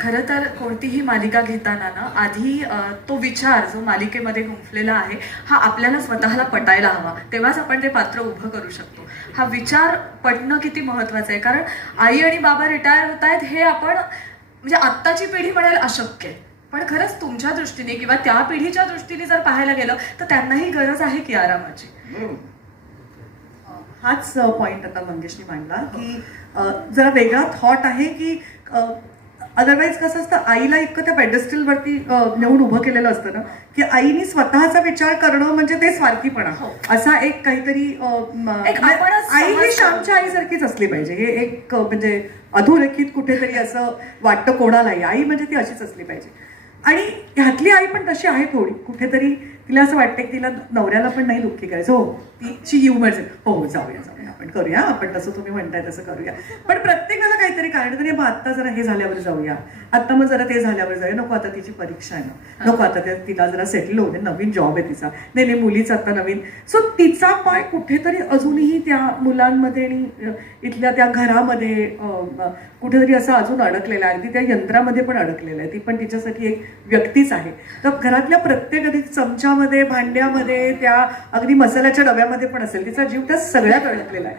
खरं तर कोणतीही मालिका घेताना ना आधी तो विचार जो मालिकेमध्ये गुंफलेला आहे हा आपल्याला स्वतःला पटायला हवा. तेव्हाच आपण ते पात्र उभं करू शकतो. हा विचार पटणं किती महत्वाचं आहे. कारण आई आणि बाबा रिटायर होत आहेत हे आपण म्हणजे आत्ताची पिढी म्हणेल अशक्य आहे. पण खरंच तुमच्या दृष्टीने किंवा त्या पिढीच्या दृष्टीने जर पाहायला गेलं तर त्यांनाही गरज आहे की आरामाची. हाच पॉइंट आता मंगेशनी मांडला की जरा वेगळा थॉट आहे की अदरवाईज कसं असतं आईला इतकं त्या pedestal वरती अ, नेऊन उभं केलेलं असतं ना की आईनी स्वतःचा विचार करणं म्हणजे ते स्वार्थीपणा. हो. असा एक काहीतरी अ, म- एक आपणच आई ही. श्यामच्या आईसारखीच असली पाहिजे. हे एक म्हणजे अधोरेखित कुठेतरी असं वाटतं कोणालाही. आई म्हणजे ती अशीच असली पाहिजे. आणि ह्यातली आई पण तशी आहे थोडी. कुठेतरी तिला असं वाटतं की तिला नवऱ्याला पण नाही दुःखी करायचं. हो तिची ह्युमर हो हो जाऊया जाऊया. आपण करूया आपण तसं तुम्ही म्हणताय तसं करूया. पण प्रत्येकाला काहीतरी कारण तरी मग आत्ता जरा हे झाल्यावर जाऊया. आत्ता मग जरा ते झाल्यावर जाऊया. नको आता तिची परीक्षा आहे ना. नको आता त्या तिला जरा सेटल होऊ दे. नवीन जॉब आहे तिचा. नाही नाही मुलीचा आता नवीन. सो तिचा पाय कुठेतरी अजूनही त्या मुलांमध्ये आणि इथल्या त्या घरामध्ये कुठेतरी असं अजून अडकलेला आहे. अगदी त्या यंत्रामध्ये पण अडकलेलं आहे. ती पण तिच्यासाठी एक व्यक्तीच आहे. तर घरातल्या प्रत्येक अगदी चमच्यामध्ये भांड्यामध्ये त्या अगदी मसाल्याच्या डब्यामध्ये पण असेल. तिचा जीव त्या सगळ्यात अडकलेला आहे.